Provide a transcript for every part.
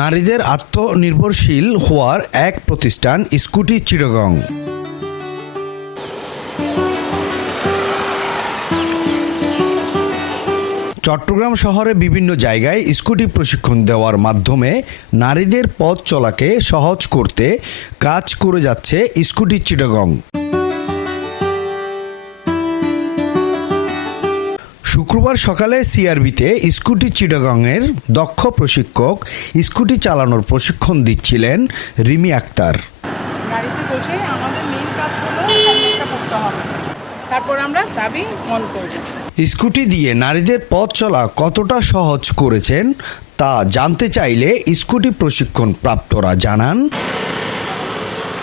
নারীদের আত্মনির্ভরশীল হওয়ার এক প্রতিষ্ঠান, স্কুটি চিরগং চট্টগ্রাম শহরে বিভিন্ন জায়গায় স্কুটি প্রশিক্ষণ দেওয়ার মাধ্যমে নারীদের পথ চলাকে সহজ করতে কাজ করে যাচ্ছে স্কুটি চিটাগং। শুক্রবার সকালে সিআরবিতে স্কুটি চিটাগংয়ের দক্ষ প্রশিক্ষক স্কুটি চালানোর প্রশিক্ষণ দিচ্ছিলেন রিমি আক্তার। গাড়িতে বসে আমাদের মেইন কাজ হলো হেলমেটটা পরতে হবে। তারপর আমরা চাবি অন করব। স্কুটি দিয়ে নারীদের পথ চলা কতটা সহজ করেছেন তা জানতে চাইলে স্কুটি প্রশিক্ষণ প্রাপ্তরা জানান।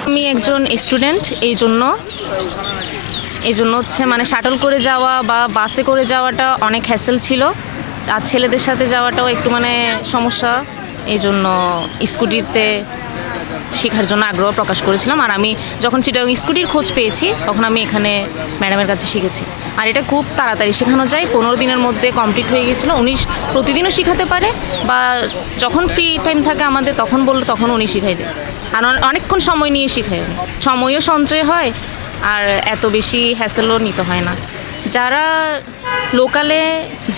আমি একজন স্টুডেন্ট এই জন্য এই জন্য হচ্ছে মানে শাটল করে যাওয়া বা বাসে করে যাওয়াটা অনেক হ্যাসেল ছিল। আর ছেলেদের সাথে যাওয়াটাও একটু মানে সমস্যা। এই জন্য স্কুটিতে শেখার জন্য আগ্রহ প্রকাশ করেছিলাম। আর আমি যখন সেটা স্কুটির খোঁজ পেয়েছি, তখন আমি এখানে ম্যাডামের কাছে শিখেছি। আর এটা খুব তাড়াতাড়ি শেখানো যায়। পনেরো দিনের মধ্যে কমপ্লিট হয়ে গেছিল উনি প্রতিদিনও শেখাতে পারে বা যখন ফ্রি টাইম থাকে আমাদের, তখন বললে তখন উনি শিখাই দেয়। আর অনেকক্ষণ সময় নিয়ে উনি। সময়ও সঞ্চয় হয় আর এত বেশি হ্যাসেলও নিতে হয় না। যারা লোকালে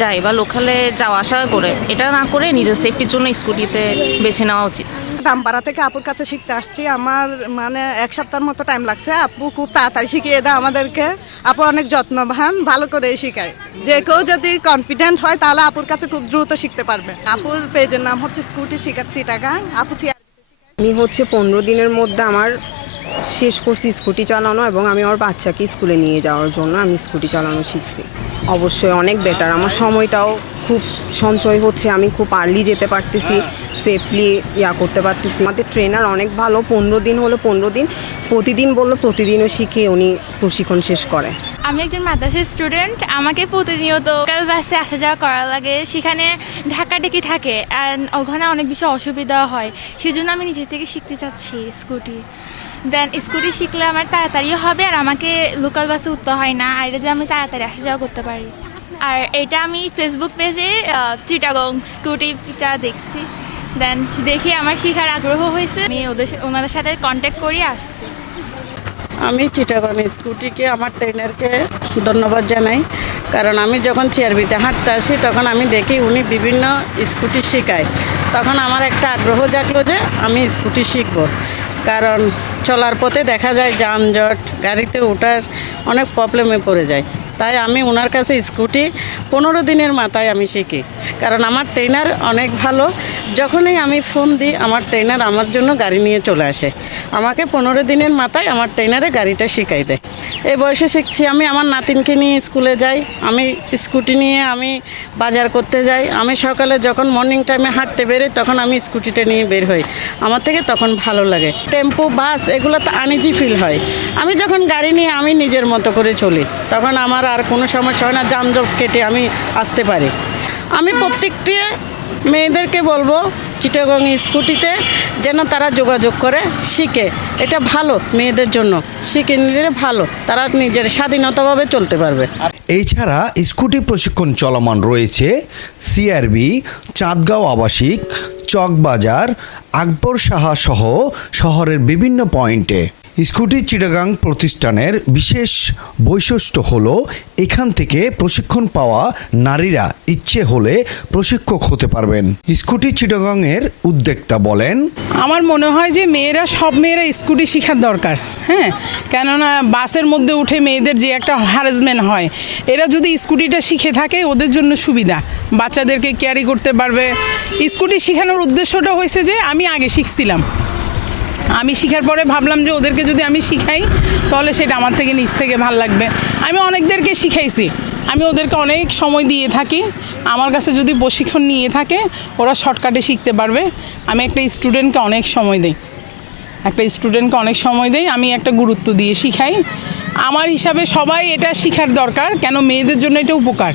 যায় বা লোকালে যাওয়া আসা করে এটা না করে নিজের সেফটির জন্য স্কুটিতে বেছে নেওয়া উচিত। দামপাড়া থেকে আপুর কাছে শিখতে আসছি। আমার মানে এক সপ্তাহের মতো টাইম লাগছে। আপু খুব তাড়াতাড়ি শিখিয়ে দেয় আমাদেরকে। আপু অনেক যত্নবান ভালো করে শেখায়। যে কেউ যদি কনফিডেন্ট হয় তাহলে আপুর কাছে খুব দ্রুত শিখতে পারবে। আপুর পেজের নাম হচ্ছে স্কুটি চিকাপ সিটাগাং আপু আমি হচ্ছে পনেরো দিনের মধ্যে আমার শেষ করছি স্কুটি চালানো এবং আমি আমার বাচ্চাকে স্কুলে নিয়ে যাওয়ার জন্য আমি স্কুটি চালানো শিখছি। অবশ্যই অনেক বেটার আমার সময়টাও খুব সঞ্চয় হচ্ছে। আমি খুব আর্লি যেতে পারতেছি সেফলি ইয়া করতে পারতেছি। আমাদের ট্রেনার অনেক ভালো। পনেরো দিন হলো পনেরো দিন। প্রতিদিন বলল, প্রতিদিনও শিখে উনি প্রশিক্ষণ শেষ করে। আমি একজন মাদ্রাসার স্টুডেন্ট আমাকে প্রতিনিয়ত লোকাল বাসে আসা যাওয়া করা লাগে। সেখানে ঢাকা ঢাকাঢাকি থাকে আর ওখানে অনেক বেশি অসুবিধা হয়। সেজন্য আমি নিজে থেকে শিখতে চাচ্ছি স্কুটি দেন স্কুটি শিখলে আমার তাড়াতাড়ি হবে আর আমাকে লোকাল বাসে উঠতে হয় না। আর এটা আমি তাড়াতাড়ি আসা যাওয়া করতে পারি। আর এটা আমি ফেসবুক পেজে চিটাগং স্কুটিটা দেখছি। দেন দেখে আমার শেখার আগ্রহ হয়েছে। আমি ওদের ওনাদের সাথে কন্ট্যাক্ট করে, আসছি। আমি চিটাগং স্কুটিকে আমার ট্রেনারকে ধন্যবাদ জানাই। কারণ আমি যখন চেয়ারবিতে হাঁটতে আসি, তখন আমি দেখি উনি বিভিন্ন স্কুটি শেখায়। তখন আমার একটা আগ্রহ জাগলো যে আমি স্কুটি শিখব। কারণ চলার পথে দেখা যায় যানজট, গাড়িতে ওঠার অনেক প্রবলেমে পড়ে যায়। তাই আমি ওনার কাছে স্কুটি পনেরো দিনের মাথায় আমি শিখি। কারণ আমার ট্রেনার অনেক ভালো যখনই আমি ফোন দিই, আমার ট্রেনার আমার জন্য গাড়ি নিয়ে চলে আসে। আমাকে পনেরো দিনের মাথায় আমার ট্রেনারে গাড়িটা শিখাই দেয়। এই বয়সে শিখছি আমি, আমার নাতিনকে নিয়ে স্কুলে যাই, আমি স্কুটি নিয়ে আমি বাজার করতে যাই। আমি সকালে যখন মর্নিং টাইমে হাঁটতে বেরোই, তখন আমি স্কুটিটা নিয়ে বের হই। আমার থেকে তখন ভালো লাগে। টেম্পো বাস এগুলো তো আনিজি ফিল হয়। আমি যখন গাড়ি নিয়ে আমি নিজের মতো করে চলি, তখন আমার আর কোনো সমস্যা হয় না, যানজট কেটে আমি আসতে পারি। আমি প্রত্যেকটি মেয়েদেরকে বলব চিটাগং স্কুটিতে যেন তারা যোগাযোগ করে, শিখে। এটা ভালো মেয়েদের জন্য। শিখে নিলে ভালো। তারা নিজের স্বাধীনতাভাবে চলতে পারবে। এছাড়া স্কুটি প্রশিক্ষণ চলমান রয়েছে সিআরবি, চাঁদগাঁও আবাসিক, চকবাজার, আকবর সাহা সহ শহরের বিভিন্ন পয়েন্টে। স্কুটি চিটাগাং প্রতিষ্ঠানের বিশেষ বৈশিষ্ট্য হলো, এখান থেকে প্রশিক্ষণ পাওয়া নারীরা ইচ্ছে হলে প্রশিক্ষক হতে পারবেন। স্কুটি চিটাগাংয়ের উদ্যোক্তা বলেন, আমার মনে হয় যে মেয়েরা, সব মেয়েরা স্কুটি শেখার দরকার হ্যাঁ? কেননা বাসের মধ্যে উঠে মেয়েদের যে একটা হ্যারাসমেন্ট হয়, এরা যদি স্কুটিটা শিখে থাকে, ওদের জন্য সুবিধা। বাচ্চাদেরকে ক্যারি করতে পারবে। স্কুটি শেখানোর উদ্দেশ্যটা হয়েছে যে, আমি আগে শিখছিলাম। আমি শিখার পরে ভাবলাম যে ওদেরকে যদি আমি শিখাই, তাহলে সেটা আমার থেকে নিজ থেকে ভালো লাগবে। আমি অনেকদেরকে শিখাইছি। আমি ওদেরকে অনেক সময় দিয়ে থাকি। আমার কাছে যদি প্রশিক্ষণ নিয়ে থাকে, ওরা শর্টকাটে শিখতে পারবে। আমি একটা স্টুডেন্টকে অনেক সময় দিই। একটা স্টুডেন্টকে অনেক সময় দেই, আমি একটা গুরুত্ব দিয়ে শিখাই। আমার হিসাবে সবাই এটা শিখার দরকার, কেন মেয়েদের জন্য এটা উপকার।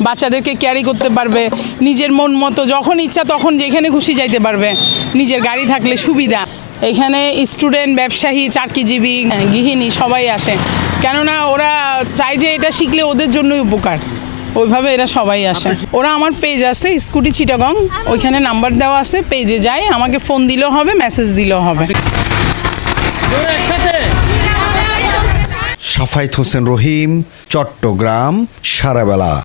বাচ্চাদেরকে ক্যারি করতে পারবে, নিজের মন মতো, যখন ইচ্ছা তখন যেখানে খুশি যাইতে পারবে। নিজের গাড়ি থাকলে সুবিধা। এখানে স্টুডেন্ট, ব্যবসায়ী, চাকরিজীবী, গৃহিণী সবাই আসে। কেননা ওরা চায় যে এটা শিখলে ওদের জন্যই উপকার। ওইভাবে এরা সবাই আসে। ওরা আমার পেজ আছে, স্কুটি চিটাগং। ওইখানে নাম্বার দেওয়া আছে পেজে যায় আমাকে ফোন দিলেও হবে মেসেজ দিলেও হবে। সাফায়েত হোসেন রহিম, চট্টগ্রাম, সারাবেলা।